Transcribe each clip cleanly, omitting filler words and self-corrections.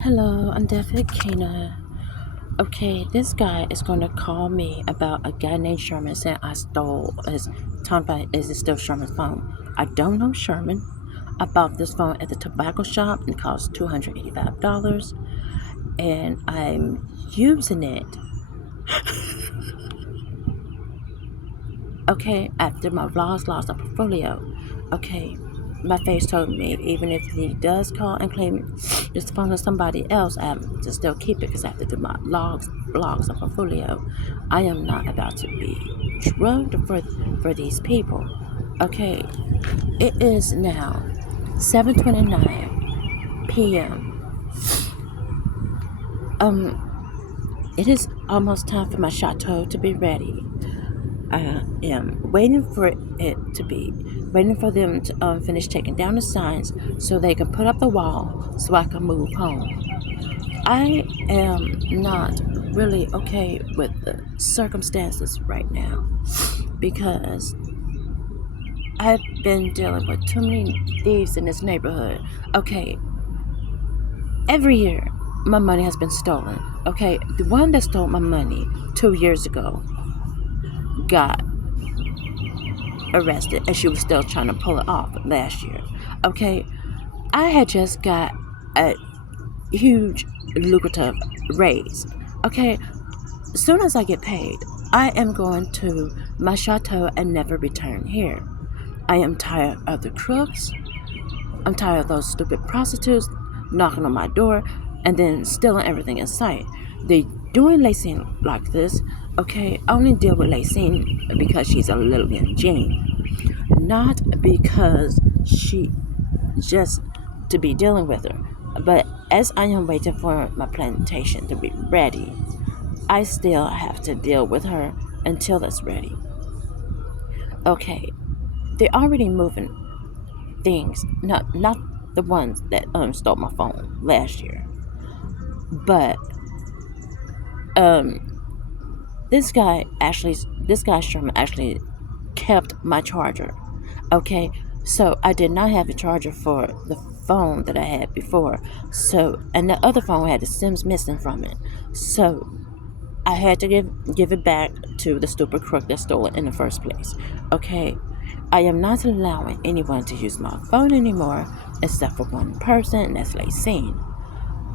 Hello, I'm David Kina. Okay, this guy is going to call me about a guy named Sherman saying I stole his, talking about is it still Sherman's phone? I don't know Sherman. I bought this phone at the tobacco shop and it cost $285 and I'm using it. Okay, after my vlogs lost a portfolio. Okay, my face told me even if he does call and claim this phone to somebody else, I have to still keep it because I have to do my blogs and portfolio. I am not about to be drugged for these people. Okay, it is now 7:29 p.m. It is almost time for my chateau to be ready. I am waiting for waiting for them to finish taking down the signs so they can put up the wall so I can move home. I am not really okay with the circumstances right now because I've been dealing with too many thieves in this neighborhood. Okay, every year my money has been stolen. Okay, the one that stole my money 2 years ago got arrested and she was still trying to pull it off last year. Okay, I had just got a huge lucrative raise. Okay, as soon as I get paid, I am going to my chateau and never return here. I am tired of the crooks. I'm tired of those stupid prostitutes knocking on my door and then stealing everything in sight. They doing Lacine like this. Okay, I only deal with Lacine because she's a Lillian Jean, not because she just to be dealing with her. But as I am waiting for my plantation to be ready, I still have to deal with her until it's ready. Okay, they're already moving things, not the ones that stole my phone last year, but um this guy Sherman actually kept my charger. Okay, so I did not have a charger for the phone that I had before. So, and the other phone had the SIMs missing from it. So I had to give it back to the stupid crook that stole it in the first place. Okay, I am not allowing anyone to use my phone anymore except for one person, and that's Lacine.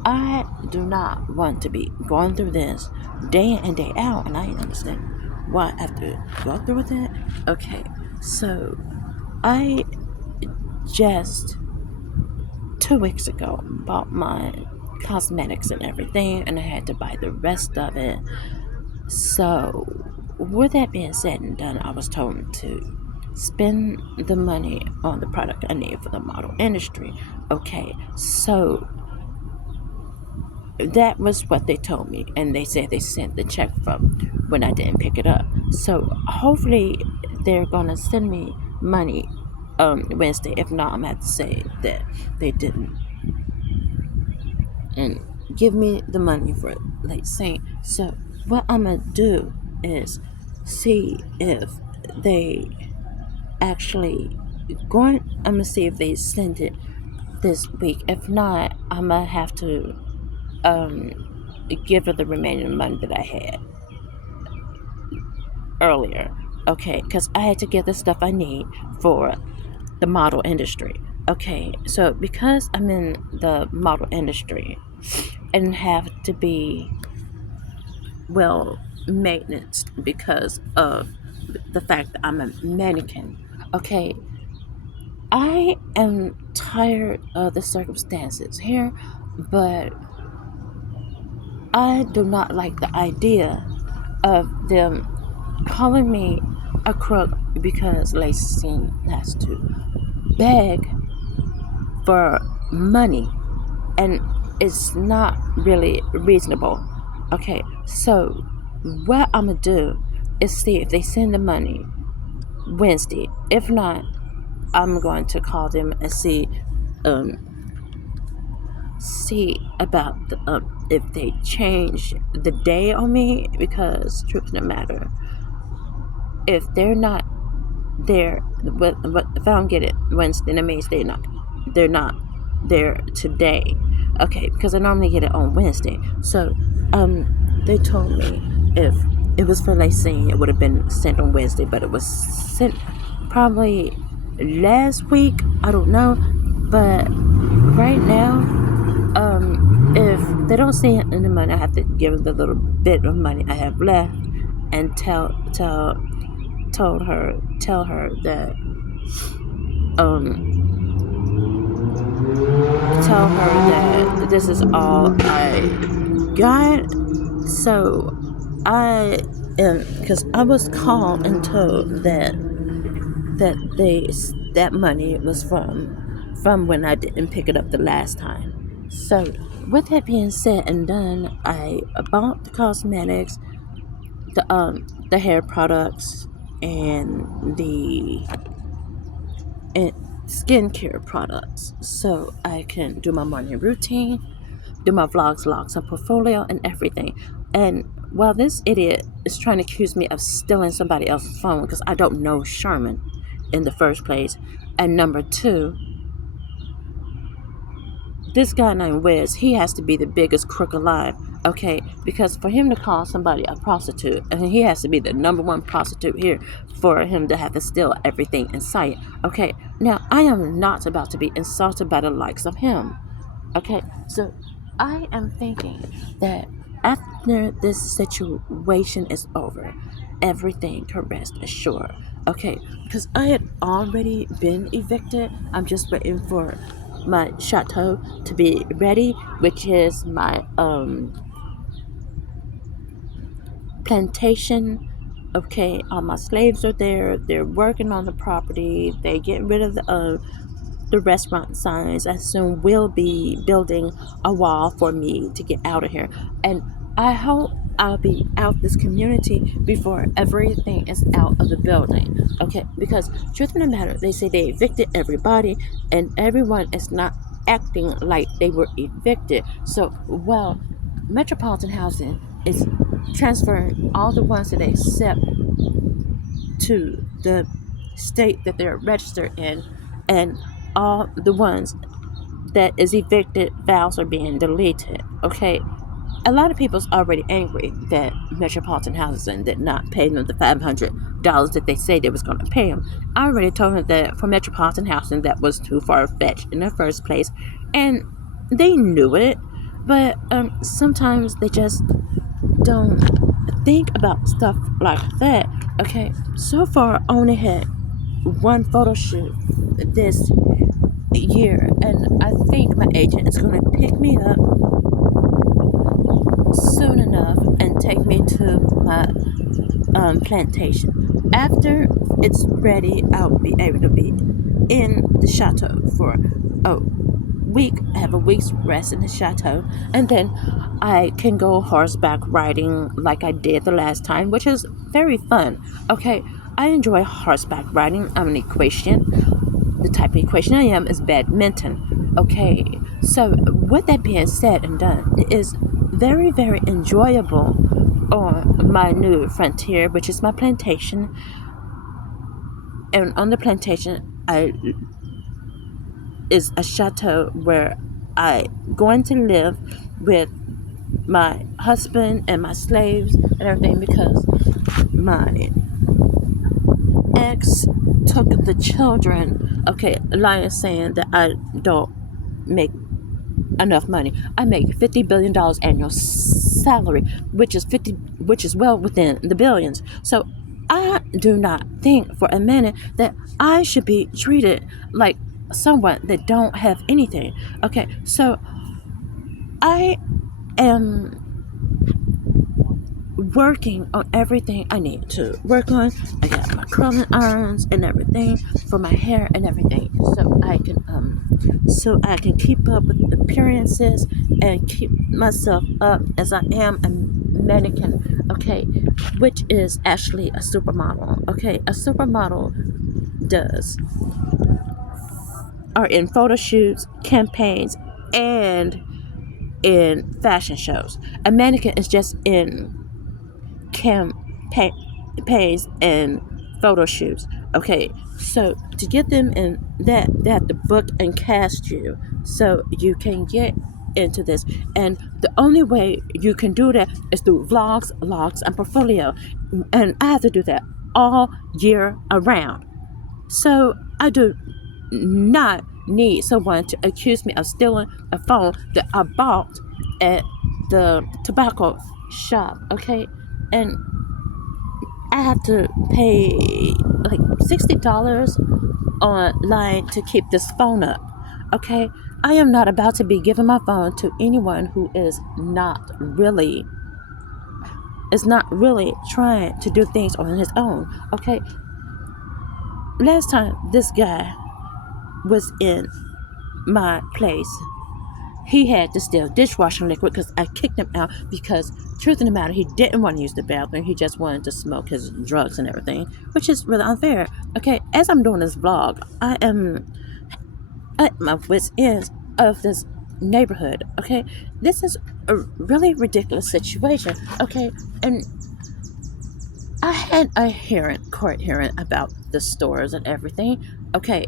I do not want to be going through this day in and day out, and I understand why I have to go through with it. Okay, so I just 2 weeks ago bought my cosmetics and everything, and I had to buy the rest of it. So, with that being said and done, I was told to spend the money on the product I need for the model industry. Okay, so that was what they told me, and they said they sent the check from when I didn't pick it up. So hopefully they're gonna send me money Wednesday. If not, I'm gonna have to say that they didn't and give me the money for it, like saying. So what I'm gonna do is see if they actually going. I'm gonna see if they send it this week. If not, I'm gonna have to um give her the remaining money that I had earlier. Okay, because I had to get the stuff I need for the model industry. Okay, so because I'm in the model industry and have to be well maintenance because of the fact that I'm a mannequin. Okay, I am tired of the circumstances here, but I do not like the idea of them calling me a crook because Lacey has to beg for money and it's not really reasonable. Okay, so what I'm gonna do is see if they send the money Wednesday. If not, I'm going to call them and um, see about if they change the day on me because truth of the matter, if they're not there, if I don't get it Wednesday, that means they're not there today. Okay, because I normally get it on Wednesday. So, they told me if it was for Lacey, it would have been sent on Wednesday, but it was sent probably last week. I don't know, but right now, if they don't see any money, I have to give them the little bit of money I have left, and tell her that um tell her that this is all I got. So I am, because I was called and told that that money was from when I didn't pick it up the last time. So with that being said and done, I bought the cosmetics, the hair products, and the and skincare products, so I can do my morning routine, do my vlogs, logs, and portfolio, and everything. And while this idiot is trying to accuse me of stealing somebody else's phone because I don't know Sherman in the first place, and number two, this guy named Wes, he has to be the biggest crook alive, okay? Because for him to call somebody a prostitute, and he has to be the number one prostitute here for him to have to steal everything in sight, okay? Now, I am not about to be insulted by the likes of him, okay? So, I am thinking that after this situation is over, everything can rest assured, okay? Because I had already been evicted. I'm just waiting for my chateau to be ready, which is my plantation. Okay, all my slaves are there. They're working on the property. They get rid of the restaurant signs. I soon will be building a wall for me to get out of here. And I hope I'll be out this community before everything is out of the building. Okay, because truth of the matter, they say they evicted everybody and everyone is not acting like they were evicted. So, well, Metropolitan Housing is transferring all the ones that they accept to the state that they're registered in, and all the ones that is evicted files are being deleted. Okay, a lot of people's already angry that Metropolitan Housing did not pay them the $500 that they say they was going to pay them. I already told them that for Metropolitan Housing that was too far fetched in the first place, and they knew it. But sometimes they just don't think about stuff like that. Okay, so far I only had one photo shoot this year, and I think my agent is going to pick me up soon enough and take me to my plantation. After it's ready, I'll be able to be in the chateau for a week. I have a week's rest in the chateau, and then I can go horseback riding like I did the last time, which is very fun. Okay, I enjoy horseback riding. I'm an equestrian. The type of equation I am is badminton. Okay, so with that being said and done, it is very, very enjoyable on my new frontier, which is my plantation. And on the plantation, I is a chateau where I going to live with my husband and my slaves and everything, because my ex took the children. Okay, lying saying that I don't make enough money. I make $50 billion annual salary, which is well within the billions. So I do not think for a minute that I should be treated like someone that don't have anything. Okay, so I am working on everything I need to work on. I got my curling irons and everything for my hair and everything, so I can keep up with appearances and keep myself up as I am a mannequin. Okay, which is actually a supermodel. Okay, a supermodel does are in photo shoots, campaigns, and in fashion shows. A mannequin is just in campaigns and photo shoots. Okay, so to get them in that, they have to book and cast you, so you can get into this. And the only way you can do that is through vlogs, logs, and portfolio. And I have to do that all year around. So I do not need someone to accuse me of stealing a phone that I bought at the tobacco shop, okay? And I have to pay like $60 online to keep this phone up, okay? I am not about to be giving my phone to anyone who is not really trying to do things on his own, okay? Last time this guy was in my place, he had to steal dishwashing liquid because I kicked him out because, truth in the matter, he didn't want to use the bathroom. He just wanted to smoke his drugs and everything, which is really unfair. Okay, as I'm doing this vlog, I am at my wit's end of this neighborhood. Okay, this is a really ridiculous situation. Okay, and I had a court hearing about the stores and everything. Okay,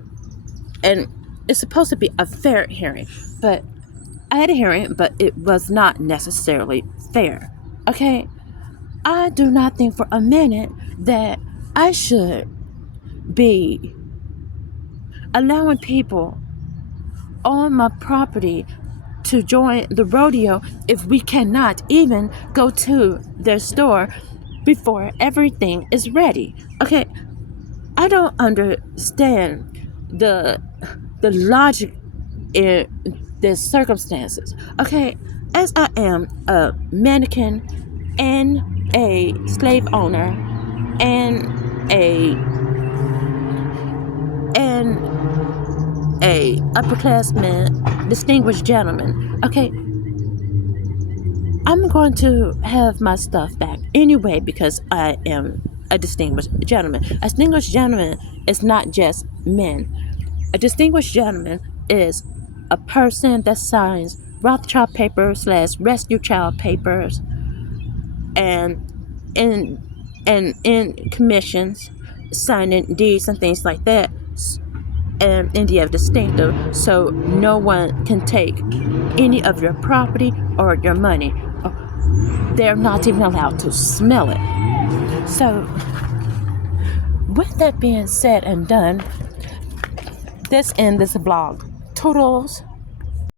and it's supposed to be a fair hearing, but I had a hearing, but it was not necessarily fair. Okay? I do not think for a minute that I should be allowing people on my property to join the rodeo if we cannot even go to their store before everything is ready. Okay? I don't understand the logic in the circumstances. Okay, as I am a mannequin and a slave owner and and a upperclassman, distinguished gentleman. Okay, I'm going to have my stuff back anyway because I am a distinguished gentleman. A distinguished gentleman is not just men. A distinguished gentleman is a person that signs Rothschild papers / rescue child papers and in commissions, signing deeds and things like that, and India have distinctive, so no one can take any of your property or your money. They're not even allowed to smell it. So, with that being said and done, this ends this vlog. Toodles.